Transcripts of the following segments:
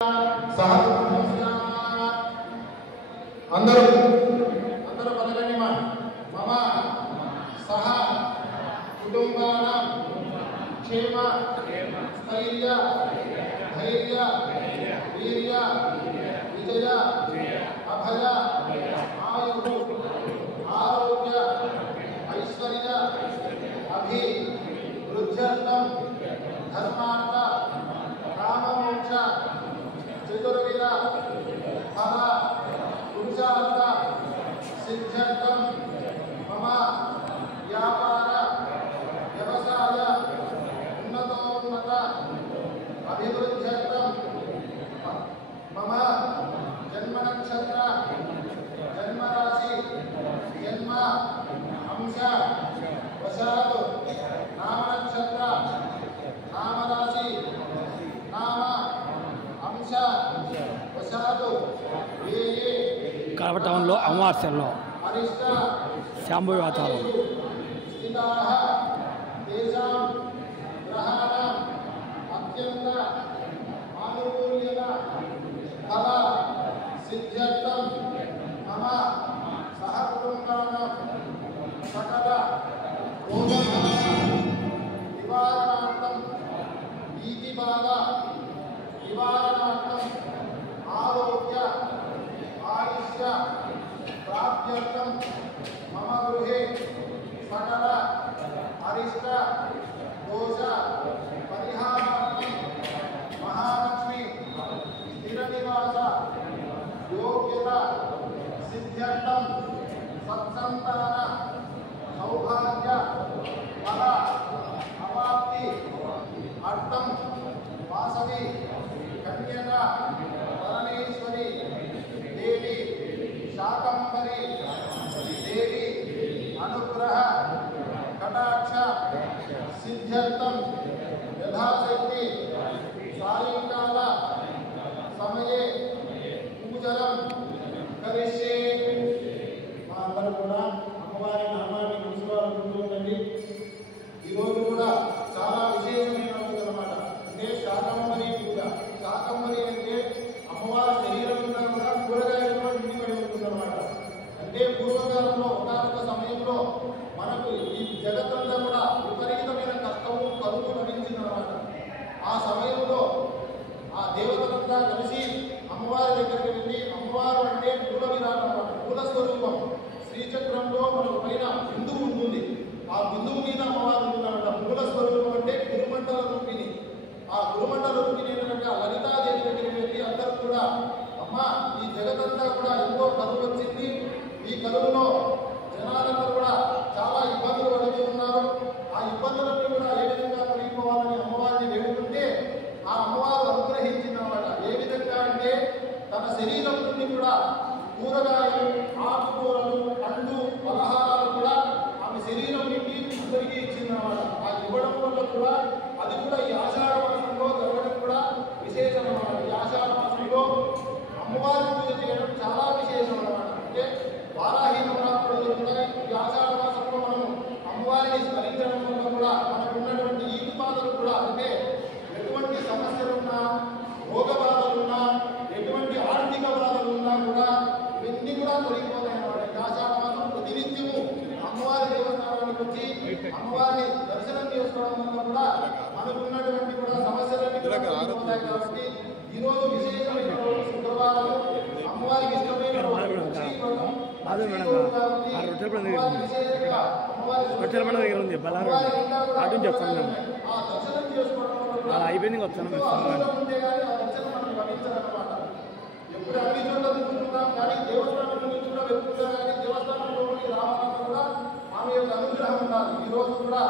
అందరూ పలకండి. మమ సహ కుటుంబానాం క్షేమ స్థైర్య ధైర్య వీర్య విజయ అభయ ఆయు ఆరోగ్య ఐశ్వర్య అభివృద్ధ్యర్థం ధర్మార్థ కామమోక్ష చతుర్విధ ఫల పురుషార్థ సిద్ధ్యర్థం మమ వ్యాపార వ్యవసాయ ఉన్నతోన్నత అభివృద్ధ్యర్థం మమ జన్మ నక్షత్ర జన్మరాశి జన్మ అంశ వశాత్ నామ నక్షత్ర నామరాశి నామ అంశ వశాత్ కడప టౌన్లో అమావాస్యల్లో శాంభవి వాతావరణం అత్యంత ఆనుకూల్యత ఫల సిద్ధ్యర్థం మమ సహకుటుంబానాం సకల నివారణార్థం ఈతిబాధ నివారణార్థం ఆరోగ్య ఆయుష్య ప్రాప్త్యర్థం మమ గృహే సకల అరిష్ట దోష పరిహారార్థం మహాలక్ష్మి స్థిర నివాస యోగ్యత సిద్ధ్యర్థం సత్సంతాన సౌభాగ్య ఫల అవాప్తి అర్థం వాసవి కన్యక పరమేశ్వరి దేవి శాకంబరి దేవి అనుగ్రహ కటాక్ష సిద్ధ్యర్థం యథాశక్తి సాయంకాల సమయే పూజనం కరిష్యే. మా అందరూ కూడా అమ్మవారి నామాన్ని గుర్తుకుంటూ ఉండండి. ఈరోజు కూడా చాలా విశేషమైన రోజు అన్నమాట. అంటే శాకంబరి పూజ. శాకంబరి అంటే అమ్మవారి శరీరం కూడా కూరగాయలతో నిండిపడి ఉంటుందన్నమాట. అంటే పూర్వకాలంలో ఒకనొక సమయంలో మనకు ఈ జగత్తంతా కూడా విపరీతమైన కష్టము కరువు లభించిందన్నమాట. ఆ సమయంలో ఆ దేవతలంతా కలిసి అమ్మవారి దగ్గరికి వెళ్ళి, అమ్మవారు అంటే మూల విరాట్ అన్నమాట, మూల స్వరూపం. శ్రీచక్రంలో మనకు పైన బిందువు ఉంటుంది. ఆ బిందువు మీద అమ్మవారు ఉంటుందన్నమాట. మూల స్వరూపం అంటే గురుమండల రూపిణి. ఆ గురుమండల రూపిణి ఏంటంటే ఆ లలితాదేవి దగ్గరికి వెళ్ళి అందరూ కూడా, అమ్మ ఈ జగతంతా కూడా ఎంతో కరువు వచ్చింది, ఈ కరువులో జనాలందరూ కూడా చాలా ఇబ్బందులు పడుతూ ఉన్నారు, ఆ ఇబ్బందులన్నీ కూడా ఏ విధంగా తొలగిపోవాలని అమ్మవారిని వేడుకుంటే ఆ అమ్మవారు అనుగ్రహించిందన్నమాట. ఏ విధంగా అంటే తన శరీరం నుండి కూడా కూరగాయలు, ఆకుకూరలు, పండ్లు, పలహారాలు కూడా ఆమె శరీరం నుండి అందరికీ ఇచ్చిందన్నమాట. ఆ ఇవ్వడం వల్ల కూడా అది కూడా ఈ ఆషాఢ మాసంలో జరగడం కూడా విశేషం అన్నమాట. ఈ ఆషాఢ మాసంలో అమ్మవారి పూజ చేయడం చాలా విశేషం అన్నమాట. అంటే వారాహి నవరాత్రులు జరుగుతాయి. ఈ ఆషాఢ మాసంలో మనం అమ్మవారిని స్మరించడం వల్ల కూడా మనకు ఉన్నటువంటి ఈతి బాధలు కూడా, అంటే ఎటువంటి సమస్యలున్నా, రోగ బాధలున్నా, ఎటువంటి ఆర్థిక బాధలున్నా కూడా ఇవన్నీ కూడా తొలగిపోతాయి అన్నమాట. ఈ ఆషాఢ మాసం ప్రతినిత్యము అమ్మవారి దేవస్థానానికి వచ్చి అమ్మవారిని దర్శనం చేసుకోవడం వల్ల కూడా మనకున్నటువంటి కూడా సమస్యలన్నీ కూడా తొలగిపోతాయి. కాబట్టి ఈరోజు విశేషమైన రోజు శుక్రవారం, అమ్మవారికి ఇష్టమైన రోజు. అయిపోయింది వస్తాను. ఎప్పుడు అన్ని చోట్ల తిరుగుతున్నాం కానీ దేవస్థానం నుంచి కూడా వెళ్తున్నాం, కానీ దేవస్థానంలోకి రావాలన్నా కూడా ఆమె యొక్క అనుగ్రహం ఉండాలి. ఈ రోజు కూడా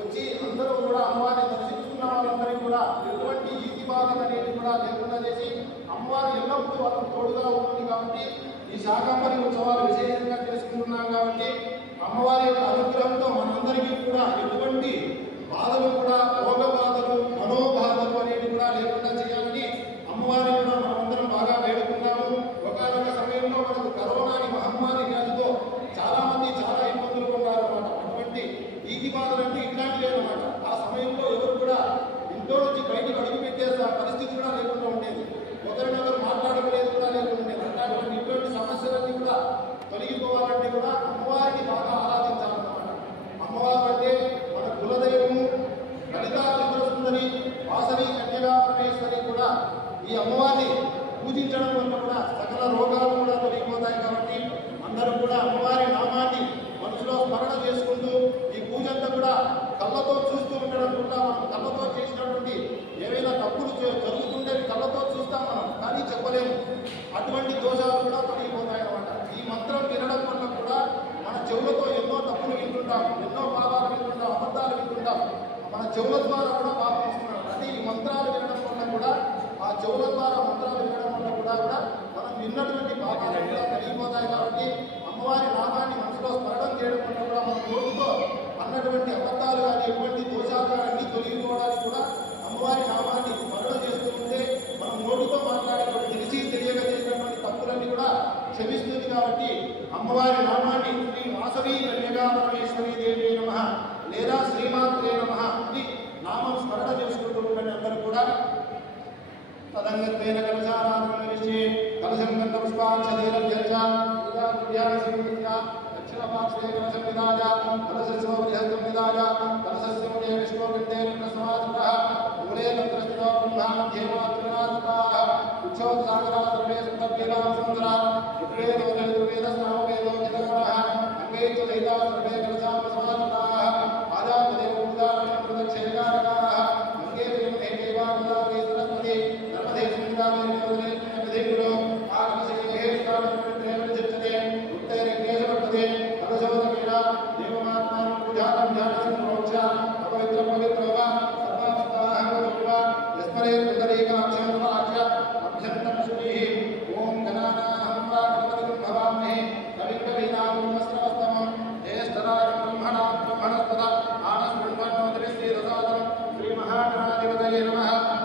వచ్చి అందరూ కూడా అమ్మవారిని దర్శించుకున్న వాళ్ళందరికీ కూడా ఎటువంటి ఈతి బాధలు అనేది కూడా లేకుండా చేసి అమ్మవారి ఎల్లప్పుడూ వాళ్ళకు తోడుగా ఉంటుంది. కాబట్టి ఈ శాకంబరి ఉత్సవాలు విశేషంగా చేసుకుంటున్నాం. కాబట్టి అమ్మవారి యొక్క అనుగ్రహంతో మనందరికీ కూడా ఎటువంటి బాధలు కూడా, రోగ బాధలు, మనోబాధలు అనేవి కూడా లేకుండా చేయాలని అమ్మవారిని కూడా మనమందరం బాగా వేడుకున్నాము. ఒకనొక సమయంలో మనకు కరోనా మహమ్మారి వ్యాధితో చాలా మంది చాలా ఇబ్బందులు పొందారు అన్నమాట. అటువంటి ఈతి బాధలన్నీ ఇట్లాంటివే అన్నమాట. ఆ సమయంలో ఎవరు కూడా ఇంట్లో నుంచి బయటకు అడుగు పెట్టేసి ఆ పరిస్థితి కూడా లేకుండా ఉండేది. ఈ అమ్మవారిని పూజించడం వల్ల కూడా సకల రోగాలు కూడా తొలగిపోతాయి. కాబట్టి అందరూ కూడా అమ్మవారి నామాన్ని మనసులో స్మరణ చేసుకుంటూ ఈ పూజంతా కూడా కళ్ళతో చూస్తూ ఉండడం కూడా మనం కళ్ళతో చేసినటువంటి ఏవైనా తప్పులు జరుగుతుంటే కళ్ళతో చూస్తాం మనం, కానీ చెప్పలేము. అటువంటి దోషాలు కూడా తొలగిపోతాయి అన్నమాట. ఈ మంత్రం వినడం వల్ల కూడా మన చెవులతో ఎన్నో తప్పులు వింటుంటాం, ఎన్నో పాపాలు వింటుంటాం, అబద్ధాలు వింటుంటాం. మన చెవుల ద్వారా కూడా పాపం వస్తున్నాం. అంటే ఈ మంత్రాలు వినడం వల్ల కూడా ఆ చెవుల ద్వారా మంత్రాలు వినడం వల్ల కూడా మనం విన్నటువంటి పాపాలు కూడా తొలగిపోతాయి. కాబట్టి అమ్మవారి నామాన్ని మనసులో స్మరణం చేయడం వల్ల కూడా మన నోటితో అన్నటువంటి అబద్ధాలు కానీ ఎటువంటి దోషాలు కానీ అన్ని తొలగిపోవడానికి కూడా అమ్మవారి నామాన్ని స్మరణ చేస్తూ ఉంటే మనం నోటితో మాట్లాడేటువంటి తెలియక చేసినటువంటి తప్పులన్నీ కూడా క్షమిస్తుంది. కాబట్టి అమ్మవారి నామాన్ని శ్రీ వాసవి కన్యగా పరమేశ్వరి దేవి నమః లేదా శ్రీమాత్రే నమః అని నామం స్మరణ చేసుకుంటూ ఉండండి అందరూ కూడా. తదంగత్వేన కలశారాధనమిష్యే కలశం గంధ పుష్పాక్షతేన ధ్యజా ఉదార్యాసీత్య దక్షిణపార్శ్వే కలశం విదాయ కలశస్య బృహత్తం విదాయ కలశస్య మునే విష్ణువిందేన సమాధృతః మూలే తంత్రస్థితో బ్రహ్మాంధ్యే మాతృనాథాః ఉచ్ఛోత్సాగరా సర్వే సుతభ్యేదాం సుందరా విప్రే దోషే వేదస్నామవేదో జితకరః అంగే చ దైతా సర్వే కలశాం సమాధృతాః ఆజాతదేవ ఉదారణం ప్రదక్షేకారకాః అంగే త్రిమే దేవానాదే సరస్వతి Namaha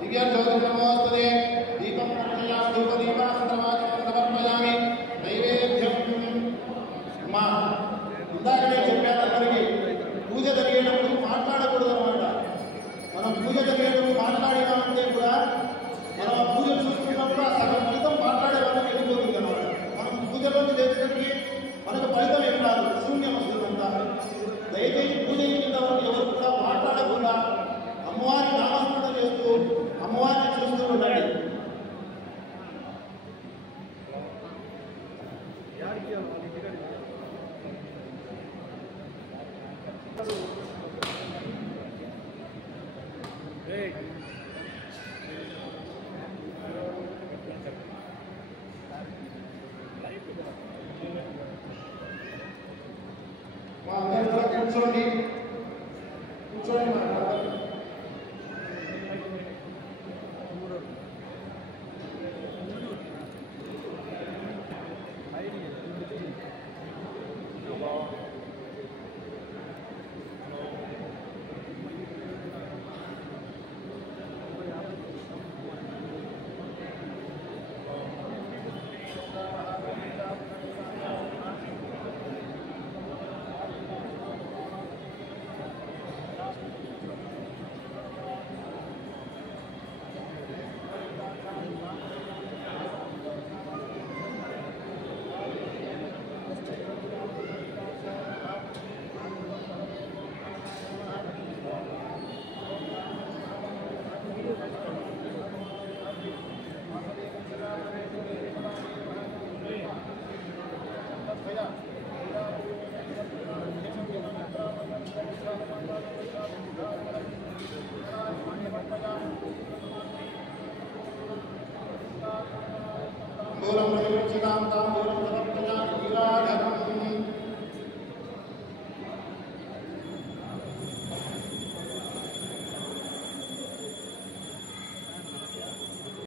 दिव्यज्योतिर्नमोस्तुते दीपं प्रज्वल्यामि धूपदीपान्तरवाचनं समर्पयामि नैवेद्यं మా ఇందాకనే చెప్పాను అందరికీ పూజ జరిగేటప్పుడు మాట్లాడకూడదు అన్నమాట. మనం పూజ జరిగేటప్పుడు మాట్లాడినామంటే కూడా మనం ఆ పూజ చూస్తున్నప్పుడు ఆ సగం ఫలితం మాట్లాడే వాళ్ళకి వెళ్ళిపోతుంది అన్నమాట. మనం పూజలోకి లేచేసరికి మనకు ఫలితం ఏం రాదు, శూన్యం వస్తుందంతా. దయచేసి పూజ చేసిన ఎవరు కూడా మాట్లాడకుండా అమ్మవారి నామస్మరణ చేస్తూ అమ్మవారిని చూస్తూ ఉండండి. కూర్చోండి కూర్చోండి మాట్లాడాలి.